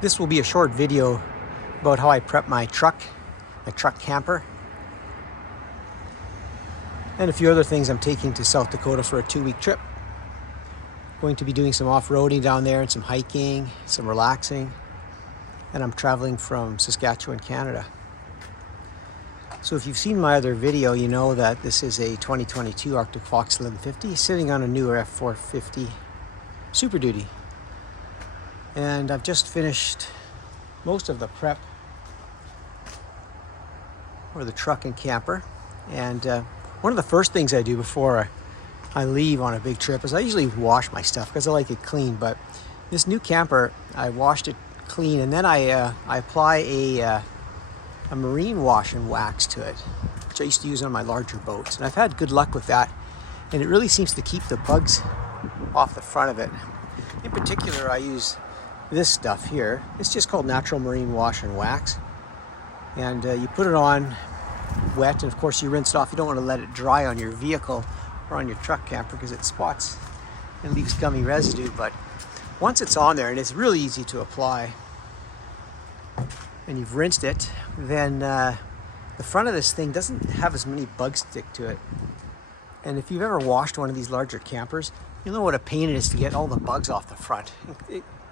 This will be a short video about how I prep my truck camper, and a few other things I'm taking to South Dakota for a 2-week trip. Going to be doing some off-roading down there and some hiking, some relaxing, and I'm traveling from Saskatchewan, Canada. So if you've seen my other video, you know that this is a 2022 Arctic Fox 1150 sitting on a newer F450 Super Duty. And I've just finished most of the prep for the truck and camper. And one of the first things I do before I leave on a big trip is I usually wash my stuff because I like it clean. But this new camper, I washed it clean, and then I apply a marine wash and wax to it, which I used to use on my larger boats. And I've had good luck with that. And it really seems to keep the bugs off the front of it. In particular, I use this stuff here. It's just called Natural Marine Wash and Wax. And you put it on wet, and of course you rinse it off. You don't want to let it dry on your vehicle or on your truck camper because it spots and leaves gummy residue. But once it's on there, and it's really easy to apply, and you've rinsed it, then the front of this thing doesn't have as many bugs stick to it. And if you've ever washed one of these larger campers, you'll know what a pain it is to get all the bugs off the front.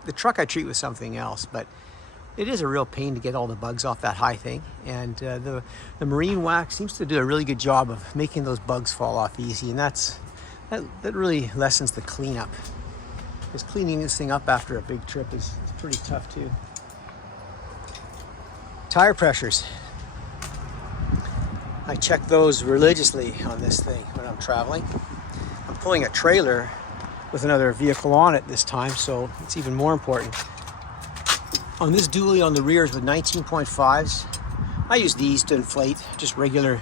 The truck I treat with something else, but it is a real pain to get all the bugs off that high thing. And the marine wax seems to do a really good job of making those bugs fall off easy, and that really lessens the cleanup. Because cleaning this thing up after a big trip is pretty tough too. Tire pressures. I check those religiously on this thing when I'm traveling. I'm pulling a trailer with another vehicle on it this time, so it's even more important. On this dually on the rears with 19.5s, I use these to inflate, just regular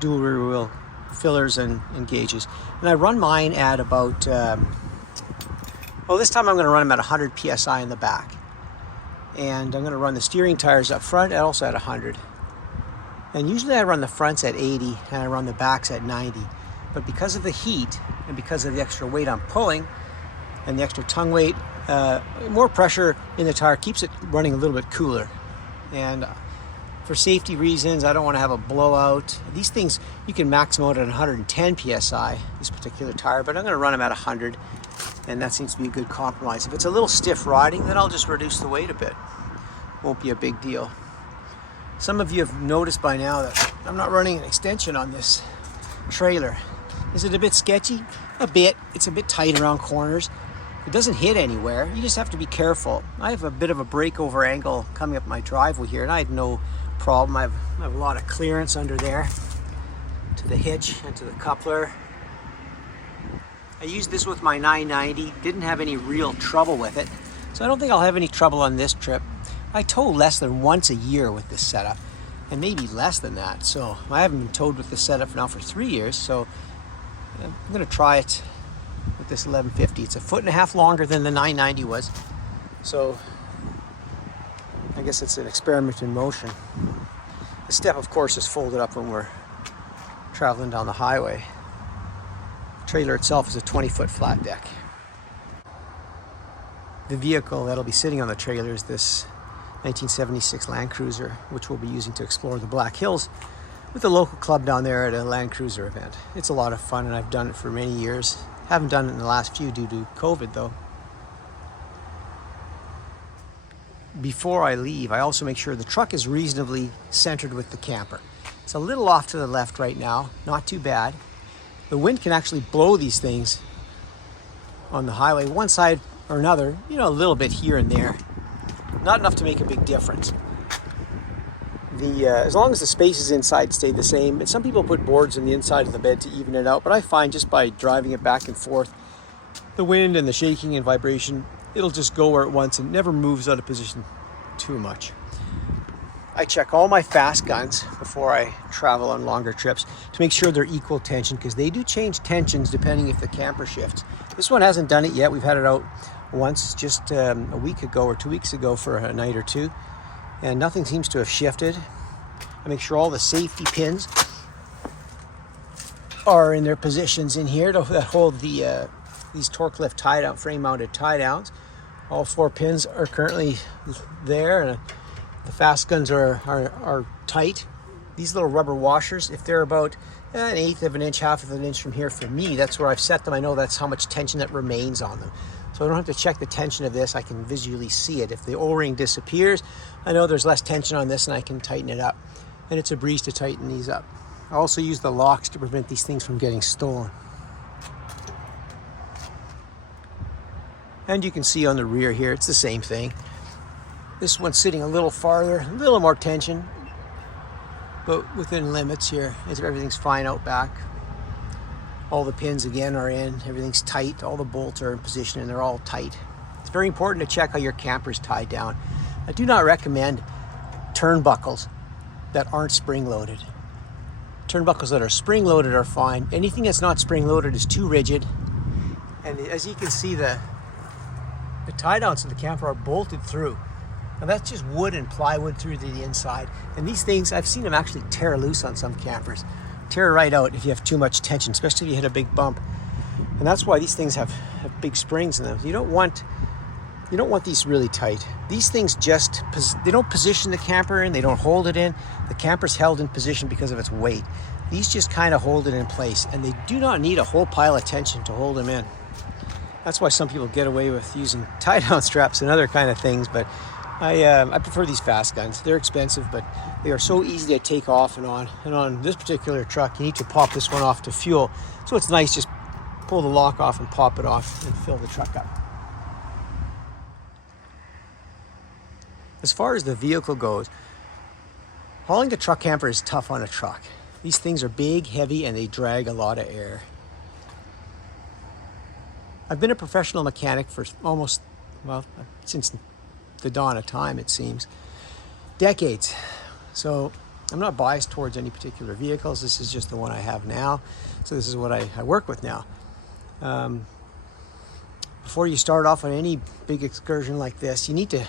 dual rear wheel fillers and gauges. And I run mine at about, this time I'm going to run them at 100 PSI in the back. And I'm going to run the steering tires up front and also at 100. And usually I run the fronts at 80 and I run the backs at 90. But because of the heat and because of the extra weight I'm pulling and the extra tongue weight, more pressure in the tire keeps it running a little bit cooler. And for safety reasons, I don't want to have a blowout. These things, you can max them out at 110 PSI, this particular tire, but I'm going to run them at 100. And that seems to be a good compromise. If it's a little stiff riding, then I'll just reduce the weight a bit. Won't be a big deal. Some of you have noticed by now that I'm not running an extension on this trailer. Is it a bit sketchy? A bit. It's a bit tight around corners. It doesn't hit anywhere. You just have to be careful. I have a bit of a breakover angle coming up my driveway here, and I had no problem. I have a lot of clearance under there to the hitch and to the coupler. I used this with my 990, didn't have any real trouble with it, so I don't think I'll have any trouble on this trip. I tow less than once a year with this setup, and maybe less than that, so I haven't been towed with this setup now for 3 years, so I'm going to try it with this 1150. It's 1.5 feet longer than the 990 was, so I guess it's an experiment in motion. The step, of course, is folded up when we're traveling down the highway. Trailer itself is a 20-foot flat deck. The vehicle that'll be sitting on the trailer is this 1976 Land Cruiser, which we'll be using to explore the Black Hills with a local club down there at a Land Cruiser event. It's a lot of fun, and I've done it for many years. Haven't done it in the last few due to COVID though. Before I leave, I also make sure the truck is reasonably centered with the camper. It's a little off to the left right now, not too bad. The wind can actually blow these things on the highway one side or another, a little bit here and there. Not enough to make a big difference. As long as the spaces inside stay the same, and some people put boards on the inside of the bed to even it out, but I find just by driving it back and forth, the wind and the shaking and vibration, it'll just go where it wants and never moves out of position too much. I check all my fast guns before I travel on longer trips to make sure they're equal tension, because they do change tensions depending if the camper shifts. This one hasn't done it yet. We've had it out once just a week ago or 2 weeks ago for a night or two, and nothing seems to have shifted. I make sure all the safety pins are in their positions in here that hold the these torque lift tie down, frame mounted tie downs. All 4 pins are currently there, and the fast guns are tight. These little rubber washers, if they're about an eighth of an inch, half of an inch from here, for me, that's where I've set them. I know that's how much tension that remains on them. So I don't have to check the tension of this. I can visually see it. If the O-ring disappears, I know there's less tension on this and I can tighten it up. And it's a breeze to tighten these up. I also use the locks to prevent these things from getting stolen. And you can see on the rear here, it's the same thing. This one's sitting a little farther, a little more tension, but within limits here. Everything's fine out back. All the pins again are in, everything's tight, all the bolts are in position and they're all tight. It's very important to check how your camper's tied down. I do not recommend turnbuckles that aren't spring-loaded. Turnbuckles that are spring-loaded are fine. Anything that's not spring-loaded is too rigid. And as you can see, the tie downs to the camper are bolted through. Now that's just wood and plywood through to the inside. And these things, I've seen them actually tear loose on some campers. Tear right out if you have too much tension, especially if you hit a big bump. And that's why these things have big springs in them. You don't want these really tight. These things they don't position the camper in, they don't hold it in. The camper's held in position because of its weight. These just kind of hold it in place, and they do not need a whole pile of tension to hold them in. That's why some people get away with using tie-down straps and other kind of things, but I prefer these fast guns. They're expensive, but they are so easy to take off and on. And on this particular truck, you need to pop this one off to fuel. So it's nice, just pull the lock off and pop it off and fill the truck up. As far as the vehicle goes, hauling the truck camper is tough on a truck. These things are big, heavy, and they drag a lot of air. I've been a professional mechanic for since the dawn of time, it seems. Decades. So I'm not biased towards any particular vehicles. This is just the one I have now. So this is what I work with now. Before you start off on any big excursion like this, you need to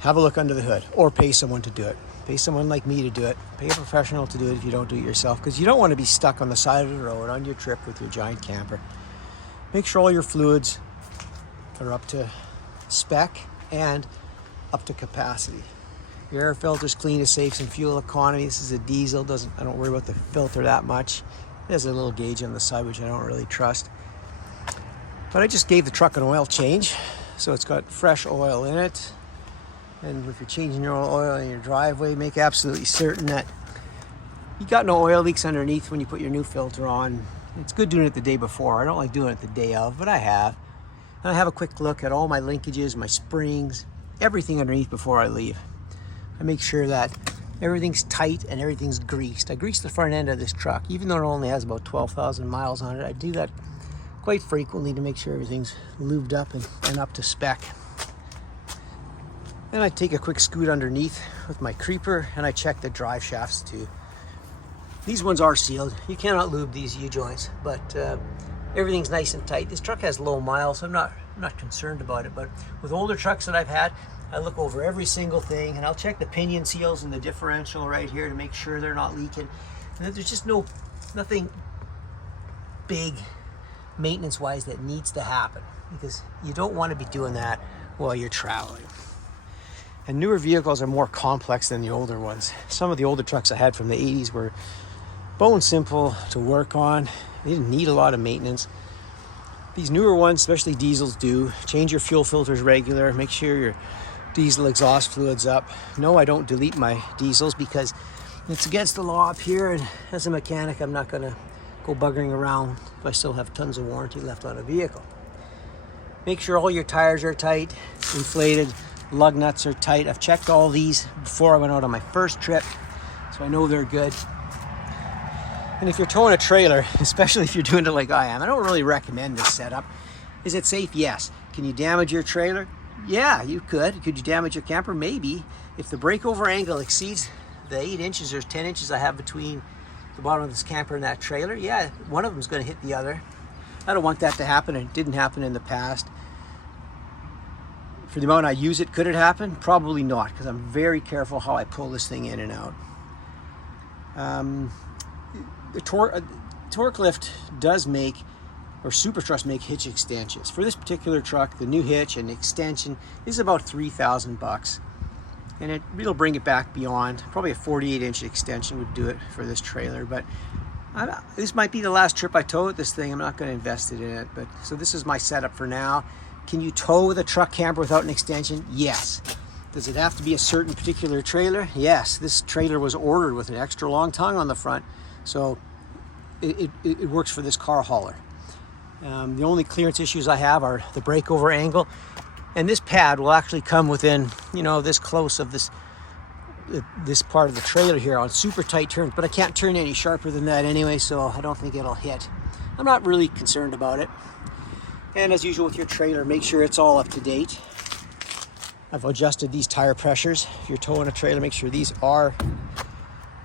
have a look under the hood or pay someone to do it. Pay someone like me to do it. Pay a professional to do it if you don't do it yourself, because you don't want to be stuck on the side of the road on your trip with your giant camper. Make sure all your fluids are up to spec and up to capacity. Your air filter's clean, is safe, and fuel economy. This is a diesel. I don't worry about the filter that much. There's a little gauge on the side which I don't really trust. But I just gave the truck an oil change, so it's got fresh oil in it. And if you're changing your oil in your driveway, make absolutely certain that you got no oil leaks underneath when you put your new filter on. It's good doing it the day before. I don't like doing it the day of, but I have. And I have a quick look at all my linkages, my springs, everything underneath before I leave. I make sure that everything's tight and everything's greased. I grease the front end of this truck, even though it only has about 12,000 miles on it. I do that quite frequently to make sure everything's lubed up and up to spec. Then I take a quick scoot underneath with my creeper and I check the drive shafts too. These ones are sealed. You cannot lube these U-joints, but everything's nice and tight. This truck has low miles, so I'm not concerned about it. But with older trucks that I've had, I look over every single thing, and I'll check the pinion seals and the differential right here to make sure they're not leaking. And that there's just nothing big maintenance-wise that needs to happen, because you don't want to be doing that while you're traveling. And newer vehicles are more complex than the older ones. Some of the older trucks I had from the 80s were bone simple to work on. They didn't need a lot of maintenance. These newer ones, especially diesels, do. Change your fuel filters regular. Make sure your diesel exhaust fluid's up. No, I don't delete my diesels because it's against the law up here, and as a mechanic, I'm not gonna go buggering around if I still have tons of warranty left on a vehicle. Make sure all your tires are tight, inflated, lug nuts are tight. I've checked all these before I went out on my first trip, so I know they're good. And if you're towing a trailer, especially if you're doing it like I am, I don't really recommend this setup. Is it safe? Yes. Can you damage your trailer? Yeah, you could. Could you damage your camper? Maybe. If the breakover angle exceeds the 8 inches or 10 inches I have between the bottom of this camper and that trailer, yeah, one of them is going to hit the other. I don't want that to happen. It didn't happen in the past. For the amount I use it, could it happen? Probably not, because I'm very careful how I pull this thing in and out. The torque lift does make or super trucks make hitch extensions. For this particular truck, the new hitch and extension is about $3,000, and it'll bring it back beyond. Probably a 48-inch extension would do it for this trailer, but this might be the last trip I tow with this thing. I'm not going to invest it in it, but so this is my setup for now. Can you tow with a truck camper without an extension? Yes. Does it have to be a certain particular trailer? Yes. This trailer was ordered with an extra long tongue on the front, so it works for this car hauler. The only clearance issues I have are the breakover angle, and this pad will actually come within, you know, this close of this part of the trailer here on super tight turns, but I can't turn any sharper than that anyway, so I don't think it'll hit. I'm not really concerned about it. And as usual with your trailer, make sure it's all up to date. I've adjusted these tire pressures. If you're towing a trailer, make sure these are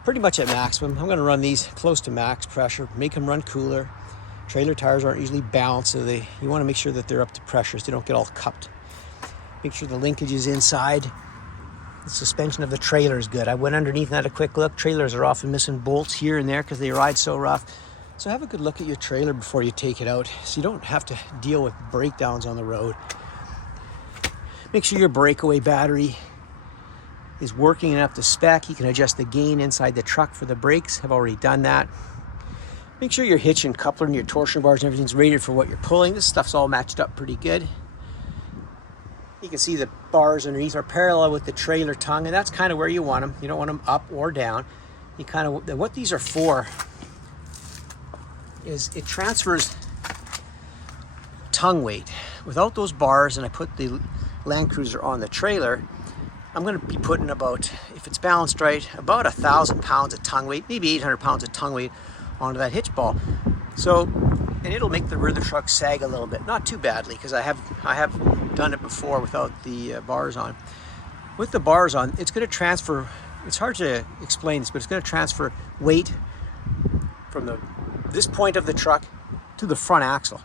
pretty much at maximum. I'm going to run these close to max pressure, make them run cooler. Trailer tires aren't usually balanced, so you want to make sure that they're up to pressure so they don't get all cupped. Make sure the linkage is inside. The suspension of the trailer is good. I went underneath and had a quick look. Trailers are often missing bolts here and there because they ride so rough. So have a good look at your trailer before you take it out so you don't have to deal with breakdowns on the road. Make sure your breakaway battery is working enough to spec. You can adjust the gain inside the truck for the brakes. I've already done that. Make sure your hitch and coupler and your torsion bars and everything's rated for what you're pulling. This stuff's all matched up pretty good. You can see the bars underneath are parallel with the trailer tongue, and that's kind of where you want them. You don't want them up or down. You kind of, what these are for is it transfers tongue weight. Without those bars, and I put the Land Cruiser on the trailer, I'm going to be putting about, if it's balanced right, about 1,000 pounds of tongue weight, maybe 800 pounds of tongue weight onto that hitch ball. So, and it'll make the rear of the truck sag a little bit, not too badly, because I have done it before without the bars on. With the bars on, it's going to transfer, it's hard to explain this, but it's going to transfer weight from this point of the truck to the front axle.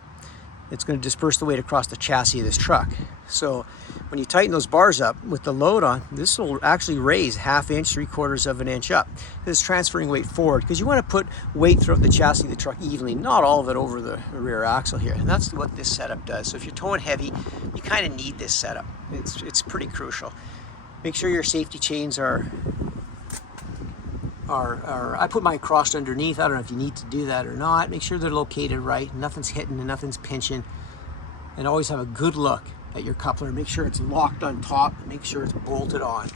It's going to disperse the weight across the chassis of this truck. So when you tighten those bars up with the load on, this will actually raise 1/2 inch, 3/4 of an inch up. It's transferring weight forward because you want to put weight throughout the chassis of the truck evenly, not all of it over the rear axle here. And that's what this setup does. So if you're towing heavy, you kind of need this setup. It's pretty crucial. Make sure your safety chains are I put mine crossed underneath. I don't know if you need to do that or not. Make sure they're located right. Nothing's hitting and nothing's pinching. And always have a good look at your coupler. Make sure it's locked on top. Make sure it's bolted on.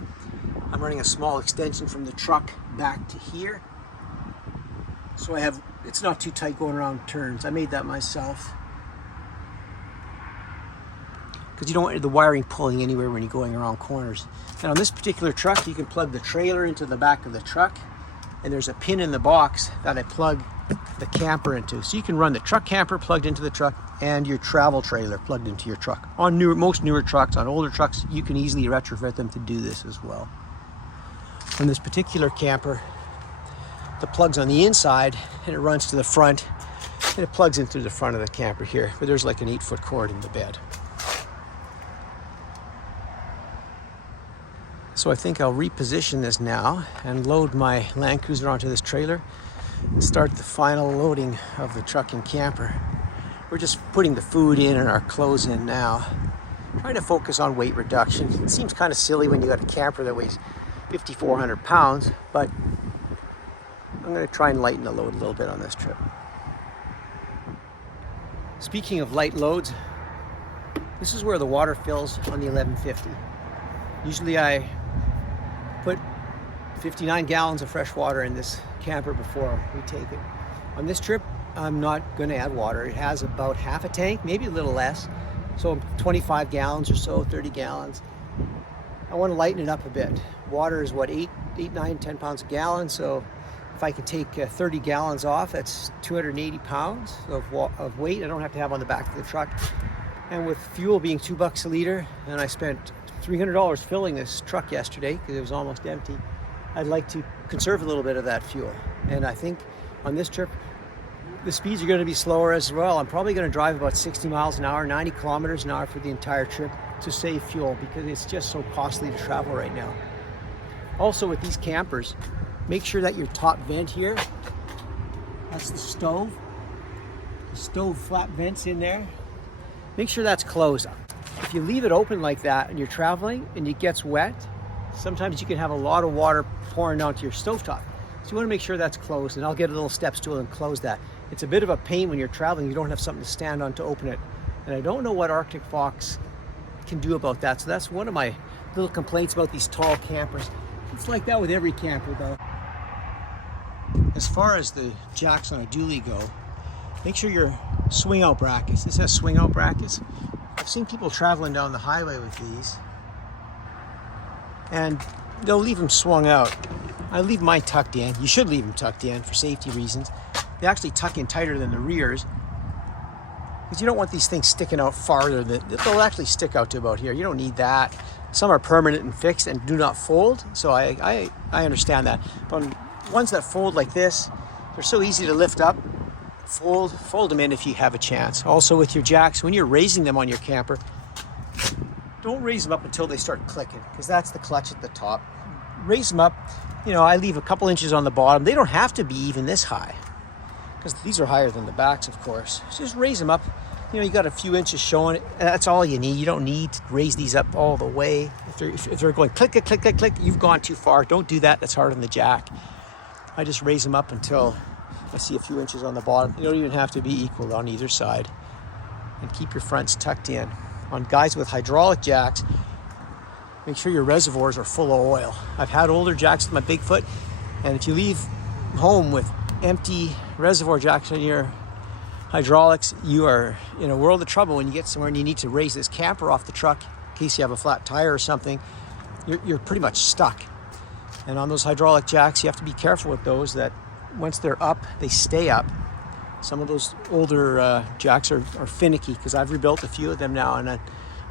I'm running a small extension from the truck back to here. So it's not too tight going around turns. I made that myself. Because you don't want the wiring pulling anywhere when you're going around corners. And on this particular truck, you can plug the trailer into the back of the truck. And there's a pin in the box that I plug the camper into. So you can run the truck camper plugged into the truck and your travel trailer plugged into your truck. On most newer trucks, on older trucks, you can easily retrofit them to do this as well. On this particular camper, the plug's on the inside and it runs to the front and it plugs in through the front of the camper here. But there's like an 8-foot cord in the bed. So I think I'll reposition this now and load my Land Cruiser onto this trailer and start the final loading of the truck and camper. We're just putting the food in and our clothes in now. Trying to focus on weight reduction. It seems kind of silly when you got a camper that weighs 5,400 pounds, but I'm going to try and lighten the load a little bit on this trip. Speaking of light loads, this is where the water fills on the 1150. Usually I put 59 gallons of fresh water in this camper before we take it. On this trip, I'm not going to add water. It has about half a tank, maybe a little less. So 25 gallons or so, 30 gallons. I want to lighten it up a bit. Water is what, 8, 9, 10 pounds a gallon. So if I can take 30 gallons off, that's 280 pounds of weight I don't have to have on the back of the truck. And with fuel being $2 a liter, and I spent $300 filling this truck yesterday because it was almost empty, I'd like to conserve a little bit of that fuel. And I think on this trip, the speeds are going to be slower as well. I'm probably going to drive about 60 miles an hour, 90 kilometers an hour for the entire trip to save fuel because it's just so costly to travel right now. Also with these campers, make sure that your top vent here, that's the stove, stove flap vents in there. Make sure that's closed. If you leave it open like that and you're traveling and it gets wet, sometimes you can have a lot of water pouring onto your stovetop. So you want to make sure that's closed, and I'll get a little step stool and close that. It's a bit of a pain when you're traveling. You don't have something to stand on to open it. And I don't know what Arctic Fox can do about that. So that's one of my little complaints about these tall campers. It's like that with every camper though. As far as the jacks on a dually go, make sure your swing out brackets. This has swing out brackets. I've seen people traveling down the highway with these and they'll leave them swung out. I leave mine tucked in. You should leave them tucked in for safety reasons. They actually tuck in tighter than the rears because you don't want these things sticking out farther. They'll actually stick out to about here. You don't need that. Some are permanent and fixed and do not fold, so I understand that. But ones that fold like this, they're so easy to lift up. Fold them in if you have a chance. Also with your jacks, when you're raising them on your camper, don't raise them up until they start clicking, because that's the clutch at the top. Raise them up. You know, I leave a couple inches on the bottom. They don't have to be even this high, because these are higher than the backs, of course. So just raise them up. You know, you got a few inches showing. That's all you need. You don't need to raise these up all the way. If they're going click, click, click, click, click, you've gone too far. Don't do that. That's hard on the jack. I just raise them up until I see a few inches on the bottom. You don't even have to be equal on either side. And keep your fronts tucked in. On guys with hydraulic jacks, make sure your reservoirs are full of oil. I've had older jacks with my Bigfoot, and if you leave home with empty reservoir jacks on your hydraulics, you are in a world of trouble when you get somewhere and you need to raise this camper off the truck in case you have a flat tire or something. You're pretty much stuck. And on those hydraulic jacks, you have to be careful with those, that once they're up, they stay up. Some of those older jacks are finicky, because I've rebuilt a few of them now, and I'm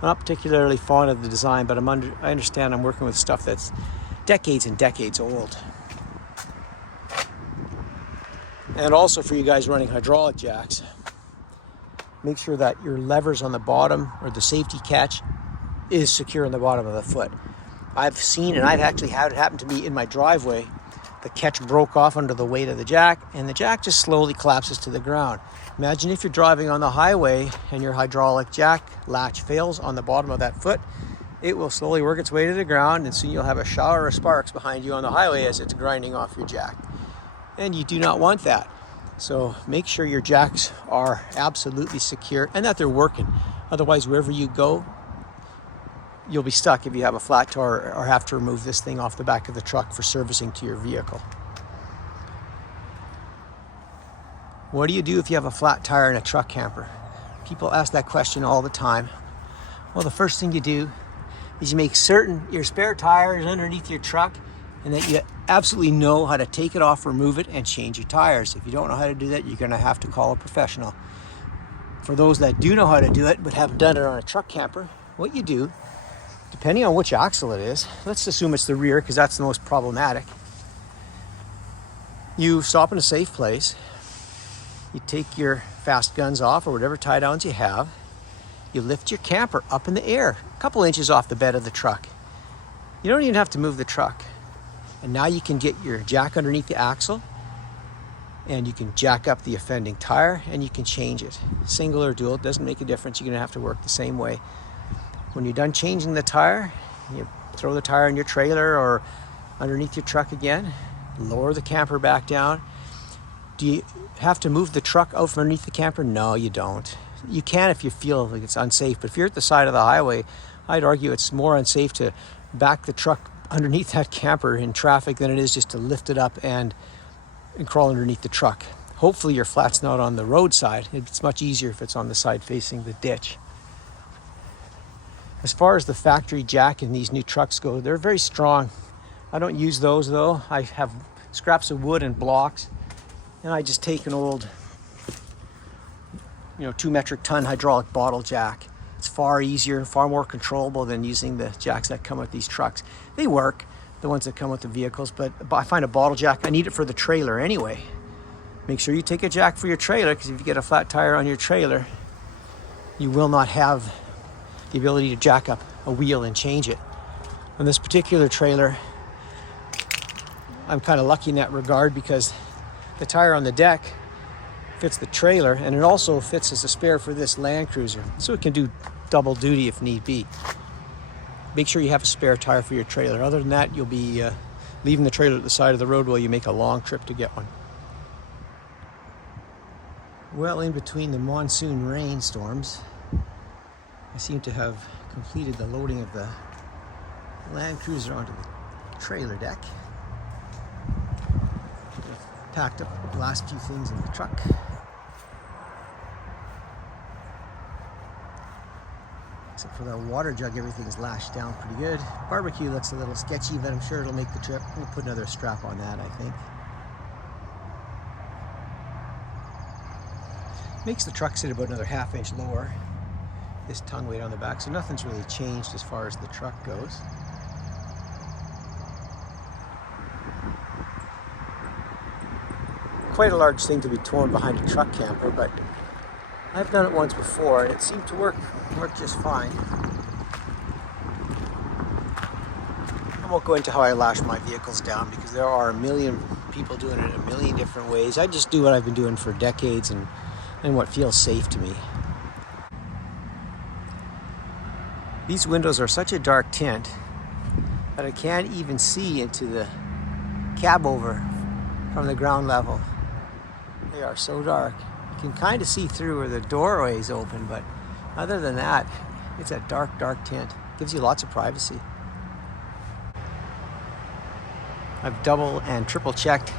not particularly fond of the design, but I understand I'm working with stuff that's decades and decades old. And also for you guys running hydraulic jacks, make sure that your levers on the bottom, or the safety catch, is secure in the bottom of the foot. I've seen, and I've actually had it happen to me in my driveway, the catch broke off under the weight of the jack, and the jack just slowly collapses to the ground. Imagine if you're driving on the highway and your hydraulic jack latch fails on the bottom of that foot. It will slowly work its way to the ground, and soon you'll have a shower of sparks behind you on the highway as it's grinding off your jack. And you do not want that. So make sure your jacks are absolutely secure and that they're working. Otherwise, wherever you go, you'll be stuck if you have a flat tire or have to remove this thing off the back of the truck for servicing to your vehicle. What do you do if you have a flat tire in a truck camper? People ask that question all the time. Well, the first thing you do is you make certain your spare tire is underneath your truck, and that you absolutely know how to take it off, remove it, and change your tires. If you don't know how to do that, you're going to have to call a professional. For those that do know how to do it but haven't done it on a truck camper, what you do, depending on which axle it is, let's assume it's the rear because that's the most problematic. You stop in a safe place, you take your fast guns off or whatever tie downs you have, you lift your camper up in the air, a couple inches off the bed of the truck. You don't even have to move the truck. And now you can get your jack underneath the axle, and you can jack up the offending tire, and you can change it. Single or dual, it doesn't make a difference. You're going to have to work the same way. When you're done changing the tire, you throw the tire in your trailer or underneath your truck again, lower the camper back down. Do you have to move the truck out from underneath the camper? No, you don't. You can if you feel like it's unsafe, but if you're at the side of the highway, I'd argue it's more unsafe to back the truck underneath that camper in traffic than it is just to lift it up and crawl underneath the truck. Hopefully your flat's not on the roadside. It's much easier if it's on the side facing the ditch. As far as the factory jack in these new trucks go, they're very strong. I don't use those though. I have scraps of wood and blocks, and I just take an old 2 metric ton hydraulic bottle jack. It's far easier, far more controllable than using the jacks that come with these trucks. They work, the ones that come with the vehicles, but I find a bottle jack, I need it for the trailer anyway. Make sure you take a jack for your trailer, because if you get a flat tire on your trailer, you will not have the ability to jack up a wheel and change it. On this particular trailer, I'm kind of lucky in that regard, because the tire on the deck fits the trailer, and it also fits as a spare for this Land Cruiser, so it can do double duty if need be. Make sure you have a spare tire for your trailer. Other than that, you'll be leaving the trailer at the side of the road while you make a long trip to get one. Well, in between the monsoon rainstorms, I seem to have completed the loading of the Land Cruiser onto the trailer deck. I've packed up the last few things in the truck. Except for the water jug, everything's lashed down pretty good. Barbecue looks a little sketchy, but I'm sure it'll make the trip. We'll put another strap on that, I think. Makes the truck sit about another ½ inch lower, this tongue weight on the back, so nothing's really changed as far as the truck goes. Quite a large thing to be torn behind a truck camper, but I've done it once before and it seemed to work just fine. I won't go into how I lash my vehicles down because there are a million people doing it in a million different ways. I just do what I've been doing for decades and what feels safe to me. These windows are such a dark tint that I can't even see into the cab over from the ground level. They are so dark. You can kind of see through where the doorway is open, but other than that, it's a dark, dark tint. Gives you lots of privacy. I've double and triple checked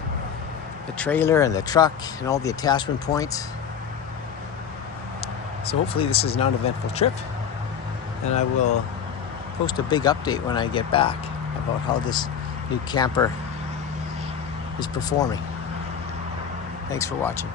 the trailer and the truck and all the attachment points. So hopefully this is an uneventful trip, and I will post a big update when I get back about how this new camper is performing. Thanks for watching.